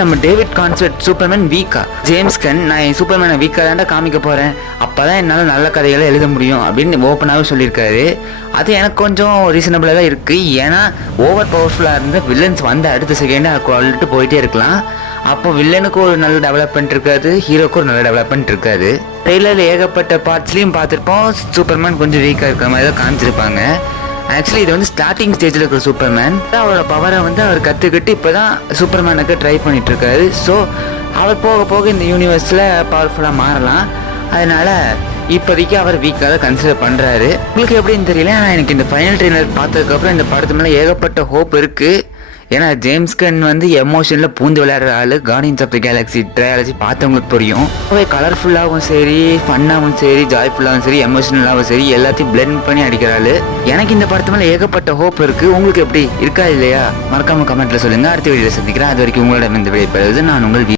நம்ம David concept Superman வீக்கா, James கன் நான் என் சூப்பர்மேனை வீக்கா தாண்டா காமிக்க போகிறேன், அப்போ தான் என்னால் நல்ல கதைகளை எழுத முடியும் அப்படின்னு ஓப்பனாகவே சொல்லியிருக்காரு. அது எனக்கு கொஞ்சம் ரீசனபிளாக தான் இருக்குது. ஏன்னா ஓவர் பவர்ஃபுல்லாக இருந்த வில்லன்ஸ் வந்து அடுத்த செகண்டே கொள்ளிட்டு போயிட்டே இருக்கலாம். அப்போ வில்லனுக்கு ஒரு நல்ல டெவலப்மெண்ட் இருக்காது, ஹீரோக்கு ஒரு நல்ல டெவலப்மெண்ட் இருக்காது. ட்ரெய்லரில் ஏகப்பட்ட பார்ட்ஸ்லையும் பார்த்துருப்போம் சூப்பர்மேன் கொஞ்சம் வீக்காக இருக்கிற மாதிரி தான் காமிச்சிருப்பாங்க. ஆக்சுவலி இது வந்து ஸ்டார்டிங் ஸ்டேஜில் இருக்கிற சூப்பர்மேன் அவரோட பவரை வந்து அவர் கற்றுக்கிட்டு இப்போ தான் சூப்பர்மேனுக்கு ட்ரை பண்ணிட்டு இருக்காரு. ஸோ அவர் போக போக இந்த யூனிவர்ஸில் பவர்ஃபுல்லாக மாறலாம். அதனால் இப்போதைக்கு அவர் வீக்காக தான் கன்சிடர் பண்ணுறாரு. உங்களுக்கு எப்படின்னு தெரியல, ஆனால் எனக்கு இந்த ஃபைனல் ட்ரெய்லர் பார்த்ததுக்கப்புறம் இந்த படத்து மேலே ஏகப்பட்ட ஹோப் இருக்குது. ஏன்னா ஜேம்ஸ் கன் வந்து எமோஷனில் பூந்து விளையாடுற ஆள். Guardians of the galaxy trilogy பார்த்தவங்களுக்கு புரியும். கலர்ஃபுல்லாகவும் சரி, ஃபன்னாகவும் சரி, ஜாய்ஃபுல்லாகவும் சரி, எமோஷனலாகவும் சரி, எல்லாத்தையும் பிளெண்ட் பண்ணி அடிக்கிறாள். எனக்கு இந்த படத்து மேலே ஏகப்பட்ட ஹோப் இருக்குது. உங்களுக்கு எப்படி இருக்கா இல்லையா மறக்காமல் கமெண்ட்டில் சொல்லுங்கள். அடுத்த வீடியோவில் சந்திக்கிறேன். அது வரைக்கும் உங்களிடம் இந்த வீடியோ பெறுவது நான் உங்கள்